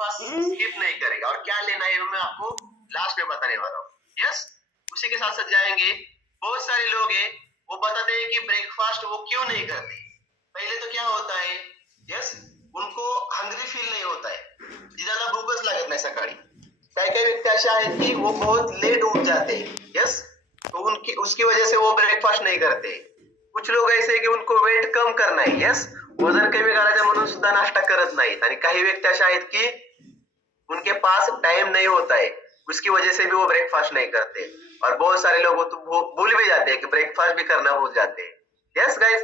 Breakfast skip नहीं करेगा, और क्या लेना है मैं आपको लास्ट में बताने वाला हूँ। यस, उसी के साथ साथ जाएंगे, बहुत सारे लोग हैं वो बताते हैं कि ब्रेकफास्ट वो क्यों नहीं करते। पहले तो क्या होता है, यस, उनको हंग्री फील नहीं होता है, ज्यादा भूखच लागत नाही सकाळी। काही काही व्यक्ती अशा आहेत की वो बहुत लेट उठ जाते हैं, यस, तो उनकी उसकी वजह से वो ब्रेकफास्ट नहीं करते। कुछ लोग ऐसे हैं की उनको वेट कम करना है, यस, वजन कमी करायचं म्हणून सुद्धा नाश्ता करत नाहीत। आणि काही व्यक्ती अशा आहेत की उनके पास टाइम नहीं होता है, उसकी वजह से भी वो ब्रेकफास्ट नहीं करते। और बहुत सारे लोग तो भूल भी जाते हैं कि ब्रेकफास्ट भी करना भूल जाते हैं। यस गाइस,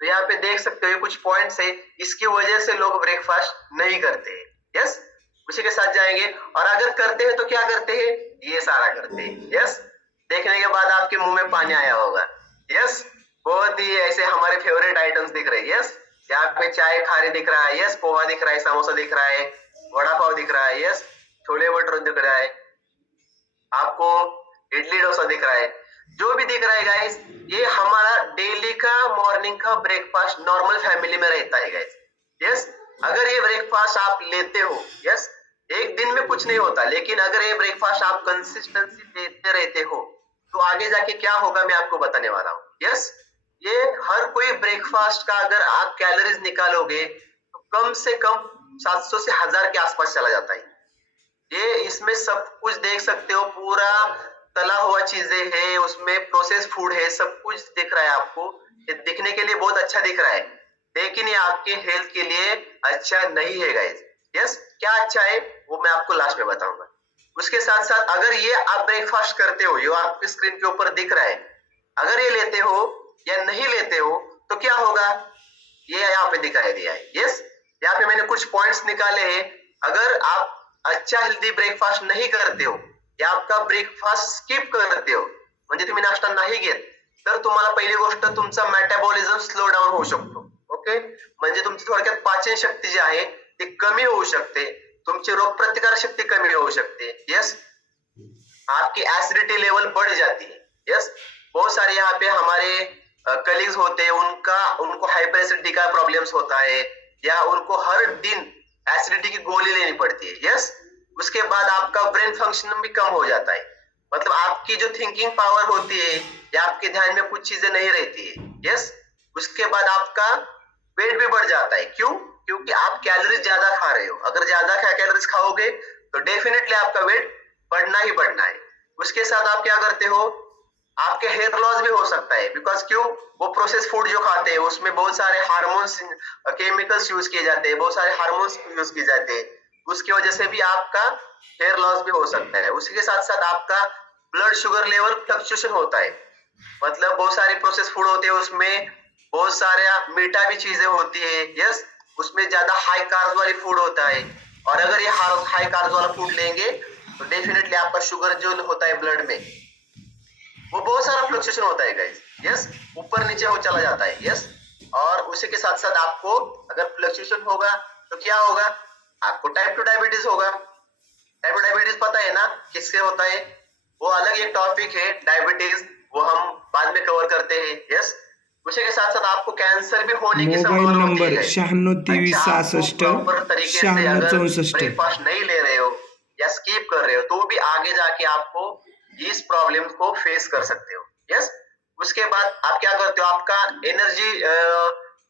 तो यहाँ पे देख सकते हो कुछ पॉइंट्स है, इसकी वजह से लोग ब्रेकफास्ट नहीं करते। यस, उसी के साथ जाएंगे, और अगर करते हैं तो क्या करते हैं, ये सारा करते हैं। यस, देखने के बाद आपके मुंह में पानी आया होगा। यस, बहुत ही ऐसे हमारे फेवरेट आइटम्स दिख रहे हैं। यस, यहाँ पे चाय खारी दिख रहा है, यस, पोहा दिख रहा है, समोसा दिख रहा है, वड़ा पाव दिख रहा है, यस, छोले भटूरे दिख रहा है, आपको इडली डोसा दिख रहा है, जो भी दिख रहा है गाइस, ये हमारा डेली का मॉर्निंग का ब्रेकफास्ट नॉर्मल फैमिली में रहता है गाइस। यस, अगर ये ब्रेकफास्ट आप लेते हो, यस, एक दिन में कुछ नहीं होता, लेकिन अगर ये ब्रेकफास्ट आप कंसिस्टेंसी लेते रहते हो तो आगे जाके क्या होगा मैं आपको बताने वाला हूँ। यस, ये हर कोई ब्रेकफास्ट का अगर आप कैलोरीज निकालोगे तो कम से कम 700 से 1000 के आसपास चला जाता है। ये इसमें सब कुछ देख सकते हो, पूरा तला हुआ चीजें है, उसमें प्रोसेस फूड है, सब कुछ दिख रहा है आपको। ये दिखने के लिए बहुत अच्छा दिख रहा है, लेकिन ये आपके हेल्थ के लिए अच्छा नहीं है गाइस। यस, क्या अच्छा है वो मैं आपको लास्ट में बताऊंगा। उसके साथ साथ अगर ये आप ब्रेकफास्ट करते हो, ये आपकी स्क्रीन के ऊपर दिख रहा है, अगर ये लेते हो या नहीं लेते हो तो क्या होगा, ये यहाँ पे दिखाई दिया है। यस, यहाँ पे मैंने कुछ पॉइंट्स निकाले हैं। अगर आप अच्छा हेल्दी ब्रेकफास्ट नहीं करते हो या आपका ब्रेकफास्ट स्किप करते हो, म्हणजे तुम्ही नाश्ता नाही घेत, तर तुम्हाला पहिली गोष्ट तुमचा मेटाबॉलिझम स्लो डाऊन होऊ शकतो। ओके, म्हणजे तुमची थोडक्यात पाचन शक्ती जी आहे ती कमी होऊ शकते, तुमची रोगप्रतिकार शक्ती कमी होऊ शकते। यस, आपकी एसिडिटी लेवल बढ़ जाती है। यस, बहुत सारे यहाँ पे हमारे कलीग्स होते हैं, उनको हाइपर एसिडिटी का प्रॉब्लम्स होता है, या उनको हर दिन एसिडिटी की गोली लेनी पड़ती है। यस, उसके बाद आपका ब्रेन फंक्शन भी कम हो जाता है, मतलब आपकी जो थिंकिंग पावर होती है या आपके ध्यान में कुछ चीजें नहीं रहती है। यस, उसके बाद आपका वेट भी बढ़ जाता है। क्यों? क्योंकि आप कैलोरीज ज्यादा खा रहे हो। अगर ज्यादा कैलोरीज खाओगे तो डेफिनेटली आपका वेट बढ़ना ही बढ़ना है। उसके साथ आप क्या करते हो, आपके हेयर लॉस भी हो सकता है। बिकॉज क्यों, वो प्रोसेस फूड जो खाते हैं उसमें बहुत सारे हार्मोन्स केमिकल्स यूज किए जाते हैं, बहुत सारे हार्मोन्स यूज किए जाते हैं, उसकी वजह से भी आपका हेयर लॉस भी हो सकता है। उसी के साथ साथ आपका ब्लड शुगर लेवल फ्लक्चुएशन होता है, मतलब बहुत सारे प्रोसेस फूड होते हैं, उसमें बहुत सारे मीठा भी चीजें होती है। यस, उसमें ज्यादा हाई कार्ब वाली फूड होता है, और अगर ये हाई कार्ब वाला फूड लेंगे तो डेफिनेटली आपका शुगर जो होता है ब्लड में वो बहुत सारा फ्लक्चुएशन होता है गाइस। यस, ऊपर नीचे हो चला जाता है। यस, और उसी के साथ साथ आपको अगर फ्लक्चुएशन होगा तो क्या होगा, आपको टाइप 2 डायबिटीज होगा। टाइप 2 डायबिटीज पता है ना किससे होता है, वो अलग एक टॉपिक है डायबिटीज, वो हम बाद में कवर करते हैं। यस, उसी के साथ साथ आपको कैंसर भी होने की संभावना होती है। 96 23 66 ब्रेकफास्ट नहीं ले रहे हो या स्किप कर रहे हो तो भी आगे जाके आपको इस प्रॉब्लम को फेस कर सकते हो। यस, उसके बाद आप क्या करते हो, आपका एनर्जी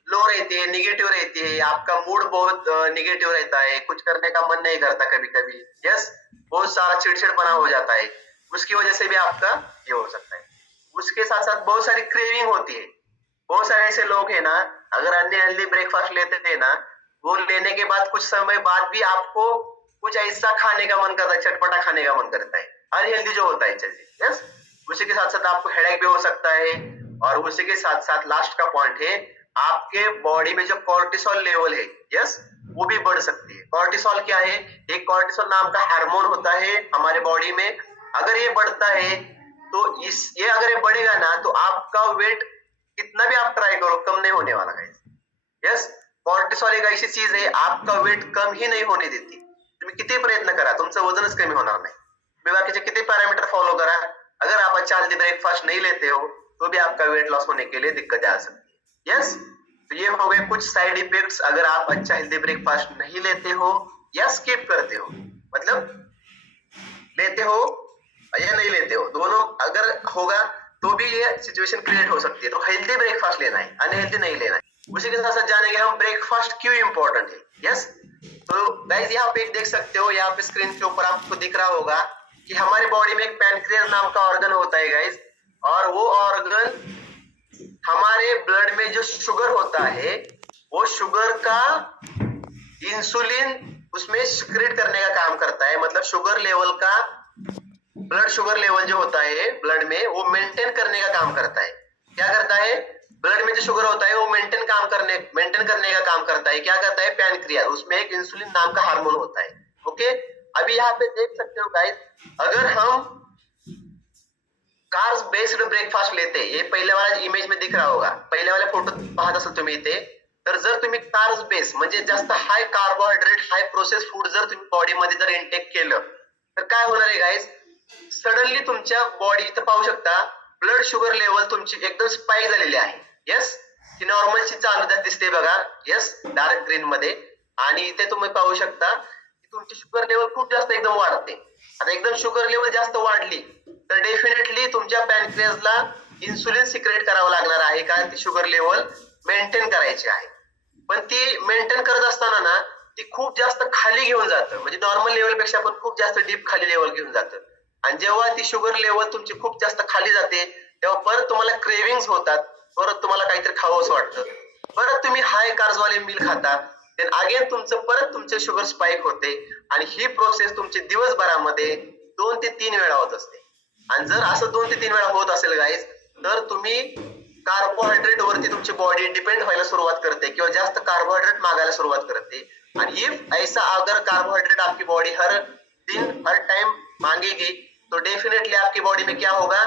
लो रहती है, निगेटिव रहती है, आपका मूड बहुत निगेटिव रहता है, कुछ करने का मन नहीं करता कभी कभी। यस, बहुत सारा चिड़चिड़पना हो जाता है, उसकी वजह से भी आपका ये हो सकता है। उसके साथ साथ बहुत सारी क्रेविंग होती है। बहुत सारे ऐसे लोग हैं ना, अगर अनहेल्दी ब्रेकफास्ट लेते थे ना, वो लेने के बाद कुछ समय बाद भी आपको कुछ ऐसा खाने का मन करता है, चटपटा खाने का मन करता है, अनहेल्दी जो होता है चीजें। यस, उसी के साथ साथ आपको हेडेक भी हो सकता है, और उसी के साथ साथ लास्ट का पॉइंट है, आपके बॉडी में जो कॉर्टिसोल लेवल है, यस, वो भी बढ़ सकती है। कॉर्टिसोल क्या है, एक कॉर्टिसोल नाम का हार्मोन होता है हमारे बॉडी में, अगर ये बढ़ता है तो ये अगर ये बढ़ेगा ना तो आपका वेट कितना भी आप ट्राई करो कम नहीं होने वाला गाइस। यस, कॉर्टिसोल एक ऐसी चीज है आपका वेट कम ही नहीं होने देती, तुम्ही किती प्रयत्न करा तुमचं वजनच कमी होणार नाही। तुम्ही बाकीचे किती पैरामीटर फॉलो करा, अगर आप अच्छा हेल्दी ब्रेकफास्ट नहीं लेते हो तो भी आपका वेट लॉस होने के लिए दिक्कतें आ सकती है। यस, तो ये हो गए कुछ साइड इफेक्ट्स अगर आप अच्छा हेल्दी ब्रेकफास्ट नहीं लेते हो या स्किप करते हो, मतलब लेते हो या नहीं लेते हो, दोनों अगर होगा तो भी ये सिचुएशन क्रिएट हो सकती है। तो हेल्दी ब्रेकफास्ट लेना है, अनहेल्दी नहीं लेना है। उसी के साथ साथ जानेंगे हम ब्रेकफास्ट क्यों इंपॉर्टेंट है। यस, तो गाइस यहाँ पे देख सकते हो, यहाँ पे स्क्रीन के ऊपर आपको दिख रहा होगा कि हमारी बॉडी में एक पैनक्रियास नाम का ऑर्गन होता है गाइस, और वो ऑर्गन हमारे ब्लड में जो शुगर होता है वो शुगर का इंसुलिन उसमें सिक्रेट करने का काम करता है, मतलब शुगर लेवल का, ब्लड शुगर लेवल जो होता है ब्लड में वो मेंटेन करने का काम करता है। क्या करता है, ब्लड में जो शुगर होता है वो मेंटेन करने का काम करता है। क्या करता है, पैनक्रियास, उसमें एक इंसुलिन नाम का हार्मोन होता है। ओके, अभी यहाँ पे देख सकते हो गाइस, अगर हम कार्ब्स बेस्ड ब्रेकफास्ट लेते, हे पहिल्या वाला इमेज में दिख रहा होगा, पहिल्या वाल्या फोटो पाहत असाल तुम्ही इथे, तर जर तुम्ही कार्ब्स बेस म्हणजे जास्त हाय कार्बोहायड्रेट हाय प्रोसेस फूड जर तुम्ही बॉडीमध्ये जर इंटेक केलं तर काय होणार आहे गाइस, सडनली तुमच्या बॉडी इथं पाहू शकता ब्लड शुगर लेवल तुमची एकदम स्पाइक झालेली आहे. यस, ती नॉर्मलची चालू दिसते बघा, यस डार्क ग्रीन मध्ये, आणि इथे तुम्ही पाहू शकता की तुमची शुगर लेवल खूप जास्त एकदम वाढते. आता एकदम शुगर लेवल जास्त वाढली तर डेफिनेटली तुमच्या पॅनक्रियासला इन्सुलिन सिक्रेट करावं लागणार आहे, कारण ती शुगर लेवल मेंटेन करायची आहे. पण ती मेंटेन करत असताना ना ती खूप जास्त खाली घेऊन जातं, म्हणजे नॉर्मल लेवल पेक्षा पण खूप जास्त डीप खाली लेवल घेऊन जातं. आणि जेव्हा ती शुगर लेवल तुमची खूप जास्त खाली जाते तेव्हा परत तुम्हाला क्रेविंग्स होतात, परत तुम्हाला काहीतरी खावंसं वाटतं, परत तुम्ही हाय कार्ब्स वाले मील खाता, देन अगेन तुमचे शुगर स्पाइक होते, आणि ही प्रोसेस तुमची दिवसभरामध्ये 2 ते 3 वेळा होत असते. आणि जर असं 2 ते 3 वेळा होत असेल गाइस, तर तुम्ही कार्बोहायड्रेट वरती तुमची बॉडी डिपेंड व्हायला सुरुवात करते किंवा जास्त कार्बोहायड्रेट मागायला सुरुवात करते. आणि इफ ऐसा अगर कार्बोहाइड्रेट आपकी बॉडी हर दिन हर टाइम मांगेगी तो डेफिनेटली आपकी बॉडी में क्या होगा,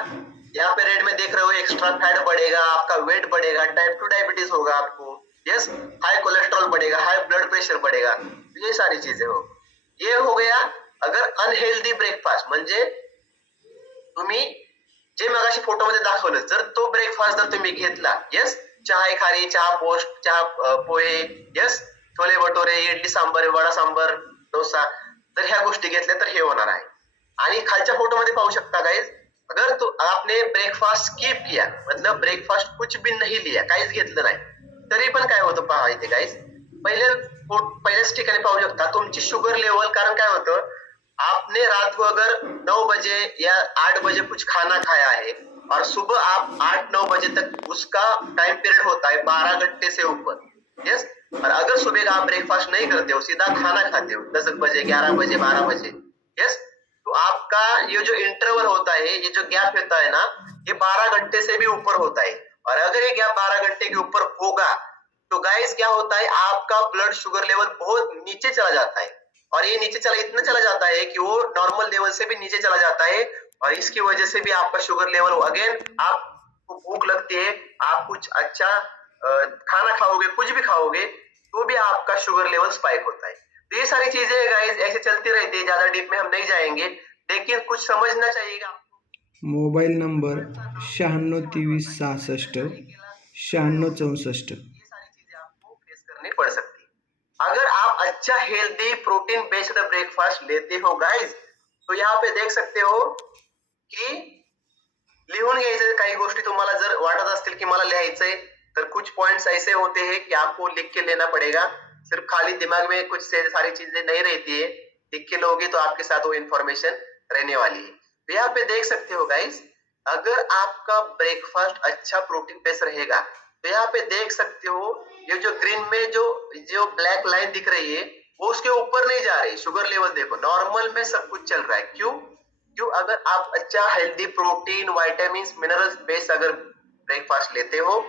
यहाँ पे रेड में देख रहे हो, एक्स्ट्रा फैट बढ़ेगा, आपका वेट बढ़ेगा, टाइप 2 डायबिटीज होगा आपको, यस, हाई कोलेस्ट्रॉल बढ़ेगा, हाई ब्लड प्रेशर बढ़ेगा, ये सारी चीजें हो. ये हो गया अगर अनहेल्दी ब्रेकफास्ट, म्हणजे तुम्ही जे मगाशी फोटोमध्ये दाखवलं, जर तो ब्रेकफास्ट जर तुम्ही घेतला, यस, चहा खारी, चहा पोस्ट, चहा पोहे, यस, छोले भटोरे, इडली सांबर, वडा सांबर, डोसा, तर ह्या गोष्टी घेतल्या तर हे होणार आहे. आणि खालच्या फोटोमध्ये पाहू शकता गाइस, अगर तो आपने ब्रेकफास्ट स्किप किया, मतलब ब्रेकफास्ट कुछ भी नहीं लिया, काहीच घेतलं नाही, तरी पण काय होतं पहा इथे गाइस, पहिल्याच ठिकाणी पाहू शकता तुमची शुगर लेवल, कारण काय होतं, आपने रात को अगर 9 बजे या 8 बजे कुछ खाना खाया है और सुबह आप 8-9 बजे तक उसका टाइम पीरियड होता है 12 घंटे से ऊपर, यस, और अगर सुबह का आप ब्रेकफास्ट नहीं करते हो, सीधा खाना खाते हो 10 बजे, 11 बजे, 12 बजे, यस, तो आपका ये जो इंटरवल होता है, ये जो गैप होता है ना, ये 12 घंटे से भी ऊपर होता है. और अगर ये गैप 12 घंटे के ऊपर होगा तो गाइस क्या होता है, आपका ब्लड शुगर लेवल बहुत नीचे चला जाता है, और ये इतना चला जाता है कि वो नॉर्मल लेवल से भी नीचे चला जाता है, और इसकी वजह से भी आपका शुगर लेवल, अगेन आपको भूख लगती है, आप कुछ अच्छा खाना खाओगे, कुछ भी खाओगे तो भी आपका शुगर लेवल स्पाइक होता है. तो ये सारी चीजें गाइस ऐसे चलती रहती है, ज्यादा डीप में हम नहीं जाएंगे, लेकिन कुछ समझना चाहिएगा. Mobile number 962366 9664. ये सारी चीजें आपको फेस करनी पड़ सकती है. अगर आप अच्छा हेल्दी प्रोटीन बेस्ड ब्रेकफास्ट लेते हो गाइस, तो यहाँ पे देख सकते हो की लिहून घ्यायचे, काही गोष्टी तुम्हाला जर वाटत असतील की मला लिहायचंय, तर कुछ पॉइंट्स ऐसे होते हैं कि आपको लिख के लेना पड़ेगा. सिर्फ खाली दिमाग में कुछ से सारी चीजें नहीं रहती है, लिख के लोगे तो आपके साथ वो इन्फॉर्मेशन रहने वाली है. तो यहाँ पे देख सकते हो गाइस, अगर आपका ब्रेकफास्ट अच्छा प्रोटीन बेस्ड रहेगा तो यहाँ पे देख सकते हो ये जो ग्रीन में जो ब्लैक लाइन दिख रही है वो उसके ऊपर नहीं जा रही. शुगर लेवल देखो नॉर्मल में सब कुछ चल रहा है. क्यों अगर आप अच्छा healthy protein, vitamin, minerals based अगर ब्रेकफास्ट लेते हो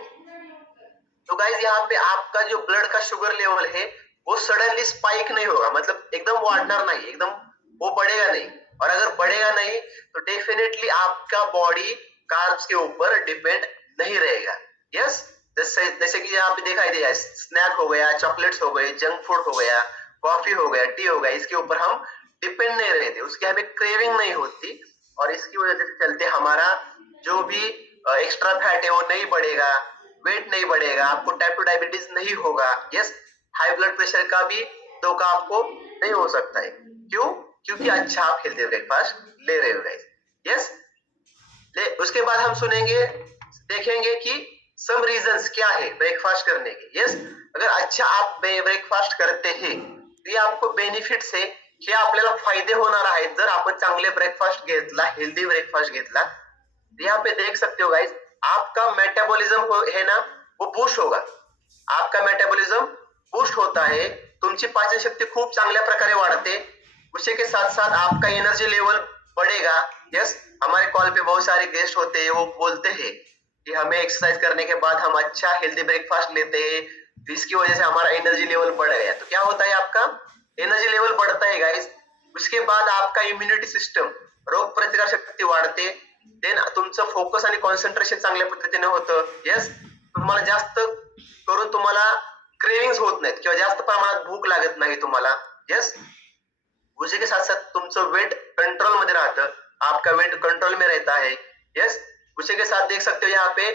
तो गाइस यहाँ पे आपका जो ब्लड का शुगर लेवल है वो सडनली स्पाइक नहीं होगा, मतलब एकदम वाढणार नहीं, एकदम वो बढ़ेगा नहीं. और अगर बढ़ेगा नहीं तो डेफिनेटली आपका बॉडी कार्ब्स के ऊपर डिपेंड नहीं रहेगा. यस, जैसे कि यहाँ पे देखा दिया, स्नैक हो गया, चॉकलेट्स हो गए, जंक फूड हो गया, कॉफी हो गया, टी हो गया, इसके ऊपर हम डिपेंड नहीं रहते, उसकी हमें क्रेविंग नहीं होती, और इसकी वजह से चलते हमारा जो भी एक्स्ट्रा फैट है वो नहीं बढ़ेगा, वेट नहीं बढ़ेगा, आपको टाइप 2 डायबिटीज नहीं होगा. यस, हाई ब्लड प्रेशर का भी धोखा आपको नहीं हो सकता है। क्यों? क्योंकि अच्छा आप हेल्दी ब्रेकफास्ट ले रहे हो गाइस। यस, उसके बाद हम सुनेंगे, देखेंगे कि सम रीजंस क्या है ब्रेकफास्ट करने के। यस, अगर अच्छा आप ब्रेकफास्ट करते हैं तर आपको बेनिफिट्स आहे, हे आपल्याला फायदे होणार आहेत जर आपण चांगले ब्रेकफास्ट घेतला, हेल्दी ब्रेकफास्ट घेतला। यहाँ पे देख सकते हो गाइस, आपका मेटाबॉलिज्म है ना, वो बूस्ट होगा। आपका मेटाबॉलिज्म बूस्ट होता है, तुमची पाचन शक्ति खूप चांगल्या प्रकारे वाढते। उसी के साथ साथ आपका एनर्जी लेवल बढ़ेगा। यस, हमारे कॉल पे बहुत सारे गेस्ट होते हैं, वो बोलते हैं कि हमें एक्सरसाइज करने के बाद हम अच्छा हेल्दी ब्रेकफास्ट लेते हैं, जिसकी वजह से हमारा एनर्जी लेवल बढ़ गया। तो क्या होता है, आपका एनर्जी लेवल बढ़ता है गाइस। उसके बाद आपका इम्युनिटी सिस्टम, रोग प्रतिकार शक्ती वाढते। देन तुमचं फोकस आणि कॉन्सन्ट्रेशन चांगल्या पद्धतीने होतं। यस, तुम्हाला जास्त करून तुम्हाला क्रेविंग्स होत नाहीत किंवा जास्त प्रमाणात भूक लागत नाही तुम्हाला। यस, उसी के साथ साथ तुमचं वेट कंट्रोल में रहता है, आपका वेट कंट्रोल में रहता है। यस, उसी के साथ देख सकते हो यहाँ पे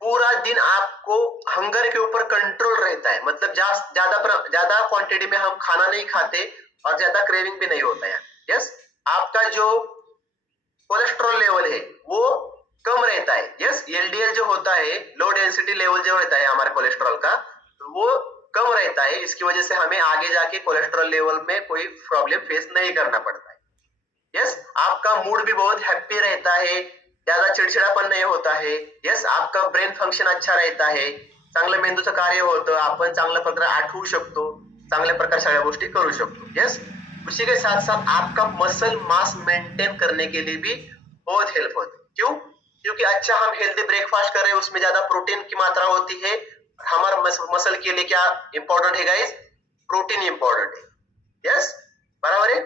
पूरा दिन आपको हंगर के ऊपर कंट्रोल रहता है, मतलब ज्यादा क्वांटिटी में हम खाना नहीं खाते और ज्यादा क्रेविंग भी नहीं होता है। यस, आपका जो कोलेस्ट्रॉल लेवल है वो कम रहता है। यस, एलडीएल जो होता है, लो डेंसिटी लेवल जो रहता है हमारे कोलेस्ट्रॉल का, वो कम रहता है। इसकी वजह से हमें आगे जाके कोलेस्ट्रॉल लेवल में कोई प्रॉब्लम फेस नहीं करना पड़ता है। यस, आपका मूड भी बहुत हैप्पी रहता है, ज्यादा चिड़चिड़ापन नहीं होता है। यस, आपका ब्रेन फंक्शन अच्छा रहता है, चांगलं मेंदूचं कार्य होतं, आपण चांगल्या प्रकारे आठवू शकतो, चांगल्या प्रकारे सगळ्या गोष्टी करू शकतो। यस, उसी के साथ साथ आपका मसल मास मेंटेन करने के लिए भी बहुत हेल्प होती है। क्यों? क्योंकि अच्छा हम हेल्दी ब्रेकफास्ट कर रहे हैं, उसमें ज्यादा प्रोटीन की मात्रा होती है। हमारे मसल के लिए क्या इंपॉर्टेंट है गाइस? प्रोटीन इंपॉर्टेंट है। यस, बराबर है।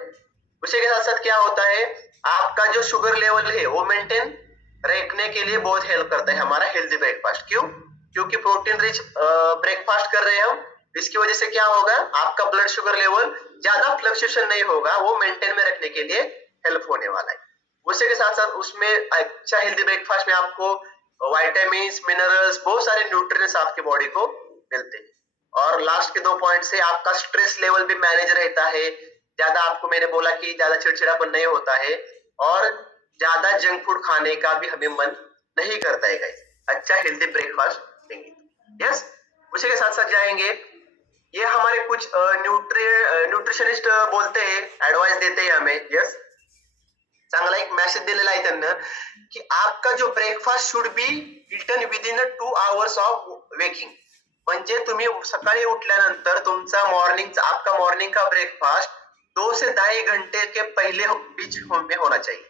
उसी के साथ साथ क्या होता है, आपका जो शुगर लेवल है वो मेंटेन रखने के लिए बहुत हेल्प करता है हमारा हेल्दी ब्रेकफास्ट। क्यों? क्योंकि प्रोटीन रिच ब्रेकफास्ट कर रहे हैं हम, इसकी वजह से क्या होगा, आपका ब्लड शुगर लेवल ज्यादा फ्लक्चुएशन नहीं होगा, वो मेंटेन में रखने के लिए हेल्प होने वाला है। उसी के साथ साथ उसमें अच्छा हेल्दी ब्रेकफास्ट में आपको विटामिन, मिनरल्स, बहुत सारे न्यूट्रिएंट्स आपके बॉडी को मिलते हैं। और लास्ट के 2 पॉइंट से आपका स्ट्रेस लेवल भी मैनेज रहता है, ज्यादा आपको मैंने बोला कि ज्यादा चिड़चिड़ापन नहीं होता है, और ज्यादा जंक फूड खाने का भी हमें मन नहीं करता है गाइस, अच्छा हेल्दी ब्रेकफास्ट लेंगे। यस, उसी के साथ साथ जाएंगे, ये हमारे कुछ न्यूट्रिशनिस्ट बोलते हैं, एडवाइस देते हैं हमें। यस, चांगला एक मेसेज दिलेला आहे त्यांना की आपका जो breakfast should be eaten within 2 hours of waking. म्हणजे तुम्ही सकाळी उठल्यानंतर तुमचा आपका मॉर्निंग का ब्रेकफास्ट 2 से 2.5 घंटे के पहले बीच में होना चाहिए।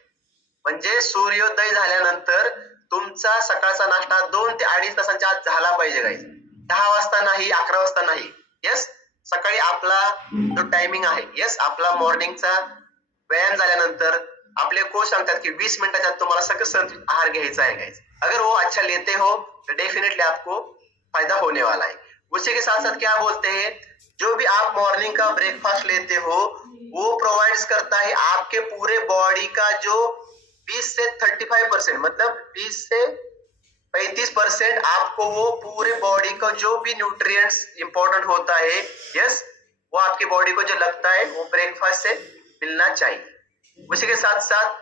म्हणजे सूर्योदय झाल्यानंतर तुमचा सकाळचा नाश्ता 2 ते 2.5 तासांच्या आत झाला पाहिजे गाइस। 10 वाजता नाही, 11 वाजता नाही। यस, सकाळी आपला जो टायमिंग आहे, यस, आपला मॉर्निंगचा व्यायाम झाल्यानंतर आपले कोच सांगतात कि 20 मिनटाच्या आत तुम्हाला सकस संतुलित आहार घ्यायचा है गाइस। अगर वो अच्छा लेते हो तो डेफिनेटली आपको फायदा होने वाला है। उसी के साथ साथ क्या बोलते हैं, जो भी आप मॉर्निंग का ब्रेकफास्ट लेते हो वो प्रोवाइड्स करता है आपके पूरे बॉडी का जो 20 से 35%, मतलब 20 से 35% आपको वो पूरे बॉडी का जो भी न्यूट्रिएंट्स इंपॉर्टेंट होता है, यस, वो आपकी बॉडी को जो लगता है वो ब्रेकफास्ट से मिलना चाहिए। उसी के साथ साथ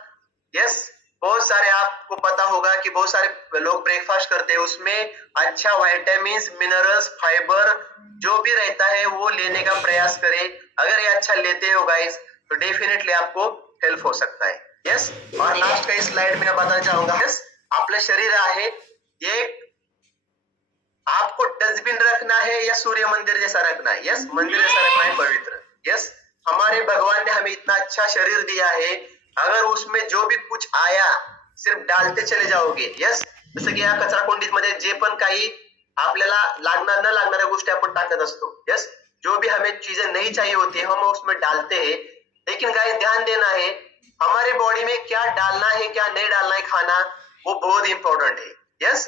यस, बहुत सारे आपको पता होगा कि बहुत सारे लोग ब्रेकफास्ट करते हैं, उसमें अच्छा विटामिन, मिनरल्स, फाइबर जो भी रहता है वो लेने का प्रयास करें। अगर ये अच्छा लेते हो गाइस तो डेफिनेटली आपको हेल्प हो सकता है। यस, और लास्ट का स्लाइड में बताना चाहूंगा, यस, आपलं शरीर आहे, ये आपको डस्टबिन रखना है या सूर्य मंदिर जैसा रखना है? यस, मंदिर जैसा रखना है, पवित्र। यस, हमारे भगवान ने हमें इतना अच्छा शरीर दिया है, अगर उसमें जो भी कुछ आया सिर्फ डालते चले जाओगे। यस, जसं की या कचरा कोंडीत मध्ये जे पण काही आपल्याला लागणार न लागणाऱ्या गोष्टी आपण टाकत असतो। यस, जो भी हमें चीजें नहीं चाहिए होती है हम उसमें डालते हैं, लेकिन गाइस ध्यान देना है, हमारे बॉडी में क्या डालना है क्या नहीं डालना है खाना, वो बहुत इंपॉर्टेंट है। यस,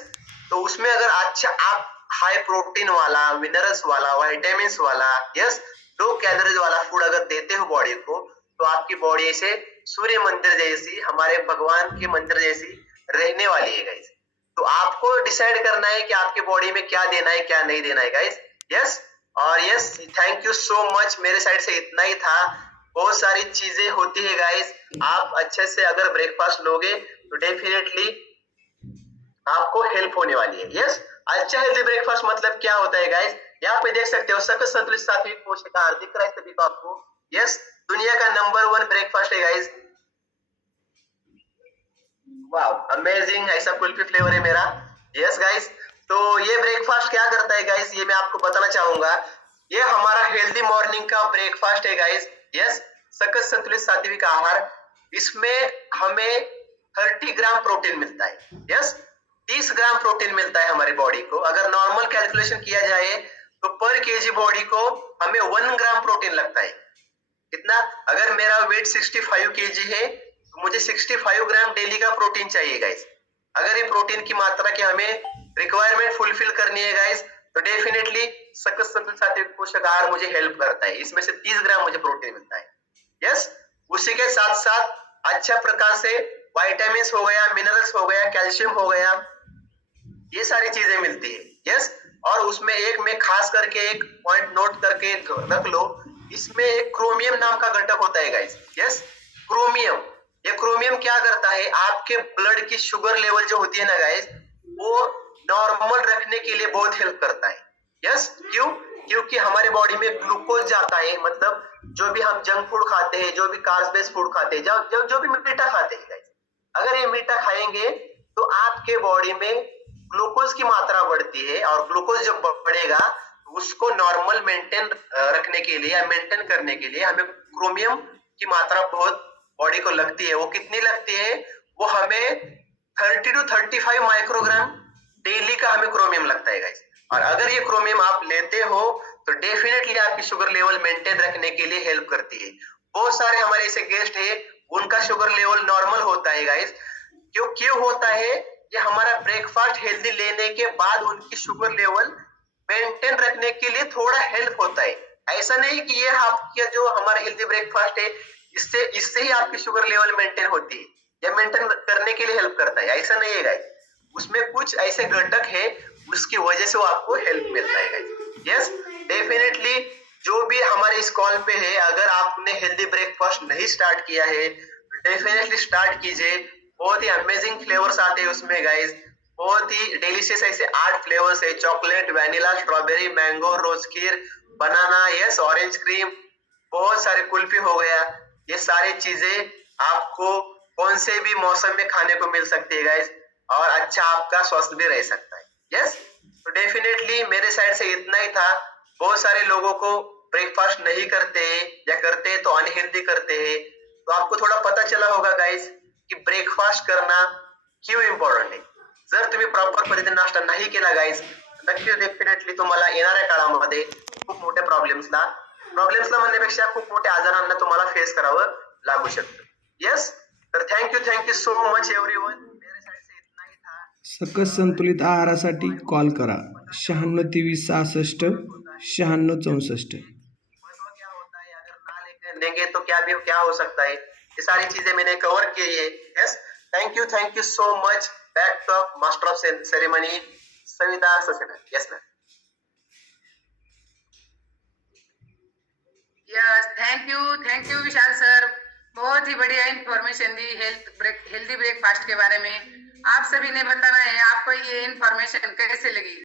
तो उसमें अगर अच्छा आप हाई प्रोटीन वाला, मिनरल्स वाला, विटामिन वाला, यस, लो कैलोरीज वाला फूड अगर देते हो बॉडी को, तो आपकी बॉडी ऐसे सूर्य मंदिर जैसी, हमारे भगवान के मंदिर जैसी रहने वाली है गाइस। तो आपको डिसाइड करना है कि आपके बॉडी में क्या देना है क्या नहीं देना है गाइस। यस, और yes, thank you so much, मेरे साइड से इतना ही था। बहुत सारी चीजें होती है गाइस, आप अच्छे से अगर ब्रेकफास्ट लोगे तो डेफिनेटली आपको हेल्प होने वाली है। यस, अच्छा हेल्दी ब्रेकफास्ट मतलब क्या होता है गाइस, यहाँ पे देख सकते हो सकल संतुलित सात्विक पोषक आहार दिख रहा है सभी को आपको। यस, दुनिया का नंबर 1 ब्रेकफास्ट है गाइस। वाओ अमेजिंग, ऐसा कुल्फी फ्लेवर है मेरा। यस गाइस, तो ये ब्रेकफास्ट क्या करता है गाइस, ये मैं आपको बताना चाहूंगा। ये हमारा हेल्दी मॉर्निंग का ब्रेकफास्ट है गाइस। यस, सकल संतुलित सात्विक आहार, इसमें हमें 30 ग्राम प्रोटीन मिलता है। यस, 30 ग्राम प्रोटीन मिलता है हमारी बॉडी को। अगर नॉर्मल कैलकुलेशन किया जाए तो पर केजी बॉडी को हमें 1 ग्राम प्रोटीन लगता है। कितना? अगर मेरा वेट 65 केजी है तो मुझे 65 ग्राम डेली का प्रोटीन चाहिए गाइस। अगर ये प्रोटीन की मात्रा की हमें रिक्वायरमेंट फुलफिल करनी है गाइस, तो डेफिनेटली सकल संतुलित सात्विक पोषक आहार मुझे हेल्प करता है। इसमें से 30 ग्राम मुझे प्रोटीन मिलता है। यस, उसी के साथ साथ अच्छा प्रकार से वाइटामिन हो गया, मिनरल्स हो गया, कैल्शियम हो गया, ये सारी चीजें मिलती है। यस, और उसमें एक में खास करके एक पॉइंट नोट करके रख लो, इसमें एक क्रोमियम नाम का घटक होता है गाइस। यस, क्रोमियम, ये क्रोमियम क्या करता है, आपके ब्लड की शुगर लेवल जो होती है ना गाइस, वो नॉर्मल रखने के लिए बहुत हेल्प करता है। यस, क्यों? क्योंकि हमारे बॉडी में ग्लूकोज जाता है, मतलब जो भी हम जंक फूड खाते हैं, जो भी कार्ब्स बेस्ड फूड खाते हैं, जो भी मीठा खाते हैं गाइस, अगर ये मीठा खाएंगे तो आपके बॉडी में ग्लूकोज की मात्रा बढ़ती है, और ग्लूकोज जब बढ़ेगा उसको नॉर्मल मेंटेन रखने के लिए या मेंटेन करने के लिए हमें क्रोमियम की मात्रा बहुत बॉडी को लगती है। वो कितनी लगती है? वो हमें 30 टू 35 माइक्रोग्राम डेली का हमें क्रोमियम लगता है गाइस। और अगर ये क्रोमियम आप लेते हो तो डेफिनेटली आपकी शुगर लेवल मेंटेन रखने के लिए हेल्प करती है। बहुत सारे हमारे ऐसे गेस्ट है, उनका शुगर लेवल नॉर्मल होता है गाइस। क्यों होता है? ये हमारा ब्रेकफास्ट हेल्दी लेने के बाद उनकी शुगर लेवल मेंटेन रखने के लिए थोड़ा हेल्प होता है। ऐसा नहीं कि ये आपका जो हमारा हेल्दी ब्रेकफास्ट है इससे ही आपकी शुगर लेवल मेंटेन होती है या मेंटेन करने के लिए हेल्प करता है, ऐसा नहीं है गाइस। उसमें कुछ ऐसे घटक है उसकी वजह से वो आपको हेल्प मिलता है गाइस। यस, डेफिनेटली जो भी हमारे इस कॉल पे है, अगर आपने हेल्दी ब्रेकफास्ट नहीं स्टार्ट किया है डेफिनेटली स्टार्ट कीजिए। बहुत ही अमेजिंग फ्लेवर्स आते हैं उसमें गाइस, बहुत ही डिलीशियस ऐसे 8 फ्लेवर्स है, चॉकलेट, वैनिला, स्ट्रॉबेरी, मैंगो, रोज खीर, बनाना, यस, ऑरेंज क्रीम, बहुत सारे कुल्फी हो गया। ये सारी चीजें आपको कौन से भी मौसम में खाने को मिल सकती है गाइस, और अच्छा आपका स्वास्थ्य भी रह सकता है। यस, तो डेफिनेटली मेरे साइड से इतना ही था। बहुत सारे लोगों को ब्रेकफास्ट नहीं करते हैं या करते हैं तो अनहेल्दी करते हैं, तो आपको थोड़ा पता चला होगा गाइस की ब्रेकफास्ट करना क्यों इम्पॉर्टंट आहे। जर तुम्ही प्रॉपर पद्धतीने नाश्ता नाही केला गाइस, नक्कीच डेफिनेटली तुम्हाला येणाऱ्या काळामध्ये खूप मोठ्या प्रॉब्लेम्सला म्हणण्यापेक्षा खूप मोठ्या आजारांना तुम्हाला फेस करावं लागू शकतं। यस, तर थँक्यू सो मच एव्हरीवन, मेरे साइड से इतना ही था। सकस संतुलित आहारासाठी कॉल करा 9623669664। महत्व क्या होता है, अगर ना लेकर देंगे तो क्या हो सकता है, ये सारी चीजें मैंने कवर की है। Yes, thank you so much. Back to master of ceremony Savita Saxena. Yes ma'am. Yes, thank you Vishal sir, बहुत ही बढ़िया इंफॉर्मेशन दी हेल्दी ब्रेकफास्ट के बारे में। आप सभी ने बताना है आपको ये इंफॉर्मेशन कैसे लगी।